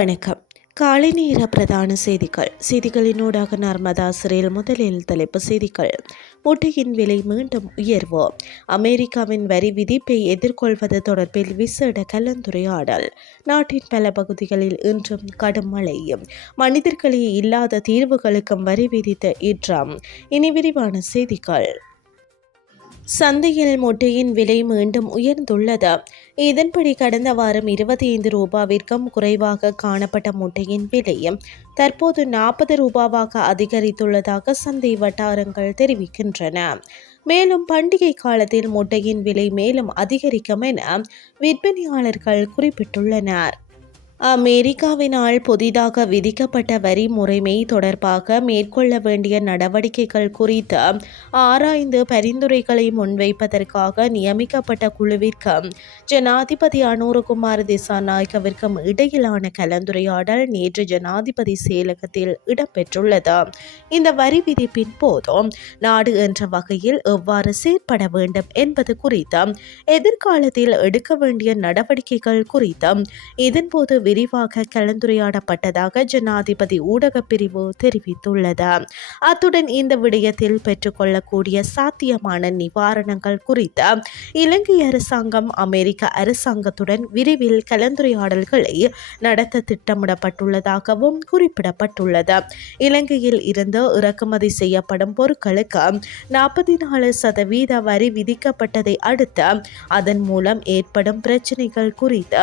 வணக்கம். காலை நேர பிரதான செய்திகள். செய்திகளினூடாக நர்மதா சிறையில் முதலில் தலைப்பு செய்திகள். முட்டையின் விலை மீண்டும் உயர்வு. அமெரிக்காவின் வரி விதிப்பை எதிர்கொள்வது தொடர்பில் விசேட கலந்துரையாடல். நாட்டின் பல பகுதிகளில் இன்றும் கடும் மழையும். மனிதர்களே இல்லாத தீர்வுகளுக்கும் வரி விதித்த இட்ரம் இனி விரிவான செய்திகள். சந்தையில் முட்டையின் விலை மீண்டும் உயர்ந்துள்ளது. இதன்படி கடந்த வாரம் இருபத்தி ஐந்து ரூபாவிற்கும் குறைவாக காணப்பட்ட முட்டையின் விலையும் தற்போது நாற்பது ரூபாவாக அதிகரித்துள்ளதாக சந்தை வட்டாரங்கள் தெரிவிக்கின்றன. மேலும் பண்டிகை காலத்தில் முட்டையின் விலை மேலும் அதிகரிக்கும் என விற்பனையாளர்கள் குறிப்பிட்டுள்ளனர். அமெரிக்காவினால் புதிதாக விதிக்கப்பட்ட வரி முறைமை தொடர்பாக மேற்கொள்ள வேண்டிய நடவடிக்கைகள் குறித்து ஆராய்ந்து பரிந்துரைகளை முன்வைப்பதற்காக நியமிக்கப்பட்ட குழுவிற்கு ஜனாதிபதி அனுரகுமார் திசாநாயக்கவிற்கும் இடையிலான கலந்துரையாடல் நேற்று ஜனாதிபதி செயலகத்தில் இடம்பெற்றுள்ளது. இந்த வரி விதிப்பின் போதும் நாடு என்ற வகையில் எவ்வாறு செயற்பட வேண்டும் என்பது குறித்து எதிர்காலத்தில் எடுக்க வேண்டிய நடவடிக்கைகள் குறித்து இதன்போது விரிவாக கலந்துரையாடப்பட்டதாக ஜனாதிபதி ஊடக பிரிவு தெரிவித்துள்ளது. அத்துடன் இந்த விடயத்தில் பெற்றுக்கொள்ளக்கூடிய சாத்தியமான நிவாரணங்கள் குறித்து இலங்கை அரசாங்கம் அமெரிக்க அரசாங்கத்துடன் விரைவில் கலந்துரையாடல்களை நடத்த திட்டமிடப்பட்டுள்ளதாகவும் குறிப்பிடப்பட்டுள்ளது. இலங்கையில் இருந்து இறக்குமதி செய்யப்படும் பொருட்களுக்கு நாற்பத்தி நாலு சதவீத வரி விதிக்கப்பட்டதை அடுத்து அதன் மூலம் ஏற்படும் பிரச்சினைகள் குறித்து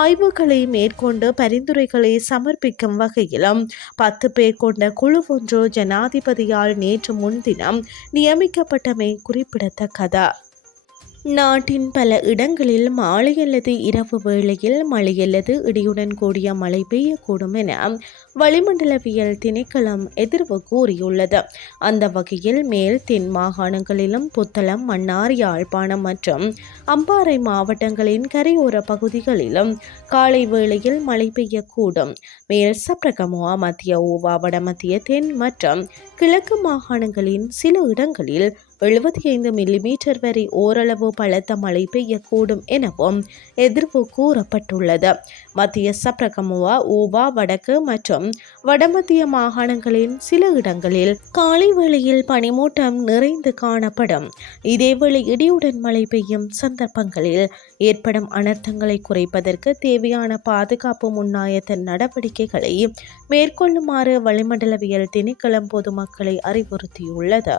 ஆய்வுகளை மேற்கொண்டு கொண்டு பரிந்துரைகளை சமர்ப்பிக்கும் வகையிலும் பத்து பேர் கொண்ட குழு ஒன்று ஜனாதிபதியால் நேற்று முன்தினம் நியமிக்கப்பட்டமை குறிப்பிடத்தக்கது? நாட்டின் பல இடங்களில் மாலை அல்லது இரவு வேளையில் மழை அல்லது இடியுடன் கூடிய மழை பெய்யக்கூடும் என வளிமண்டலவியல் திணைக்களம் எதிர்வு கூறியுள்ளது. அந்த வகையில் மேல் தென் மாகாணங்களிலும் புத்தளம் மன்னார் யாழ்ப்பாணம் மற்றும் அம்பாறை மாவட்டங்களின் கரையோர பகுதிகளிலும் காலை வேளையில் மழை பெய்யக்கூடும். மேல் சப்ரகமுவா மத்திய ஓவா வடமத்திய தென் மற்றும் கிழக்கு மாகாணங்களின் சில இடங்களில் எழுபத்தி ஐந்து மில்லிமீட்டர் வரை ஓரளவு பலத்த மழை பெய்யக்கூடும் எனவும் எதிர்ப்பு கூறப்பட்டுள்ளது. மத்திய சப்ரகமுவா ஊபா வடக்கு மற்றும் வடமத்திய மாகாணங்களின் சில இடங்களில் காலை வேளையில் பனிமூட்டம் நிறைந்து காணப்படும். இதேவேளை இடியுடன் மழை பெய்யும் சந்தர்ப்பங்களில் ஏற்படும் அனர்த்தங்களை குறைப்பதற்கு தேவையான பாதுகாப்பு முன்னாயத்த நடவடிக்கைகளை மேற்கொள்ளுமாறு வளிமண்டலவியல் திணைக்களம் பொதுமக்களை அறிவுறுத்தியுள்ளது.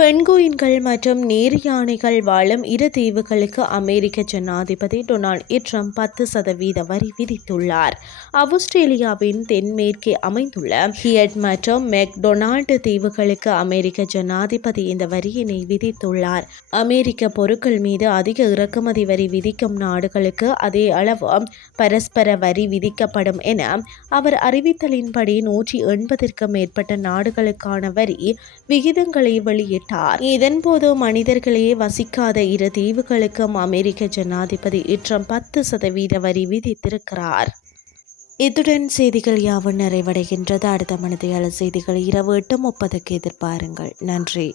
பெண்குயின்கள் மற்றும் நீர் யானைகள் வாழும் இரு தீவுகளுக்கு அமெரிக்க ஜனாதிபதி டொனால்ட் ட்ரம்ப் பத்து சதவீத வரி விதித்துள்ளார். ஆஸ்திரேலியாவின் தென்மேற்கே அமைந்துள்ள ஹியட் மற்றும் மெக்டொனால்டு தீவுகளுக்கு அமெரிக்க ஜனாதிபதி இந்த வரியினை விதித்துள்ளார். அமெரிக்க பொருட்கள் மீது அதிக இறக்குமதி வரி விதிக்கும் நாடுகளுக்கு அதே அளவு பரஸ்பர வரி விதிக்கப்படும் என அவர் அறிவித்தலின்படி நூற்றி எண்பதிற்கும் மேற்பட்ட நாடுகளுக்கான வரி விகிதங்களை வெளியிட்டார். இதன் இதன்போது மனிதர்களே வசிக்காத இரு தீவுகளுக்கும் அமெரிக்க ஜனாதிபதி இற்றம் பத்து சதவீத வரி விதித்திருக்கிறார். இத்துடன் செய்திகள் யாவும் நிறைவடைகின்றது. அடுத்த மனதையாளர் செய்திகள் இரவு எட்டு முப்பதுக்கு எதிர்பாருங்கள். நன்றி.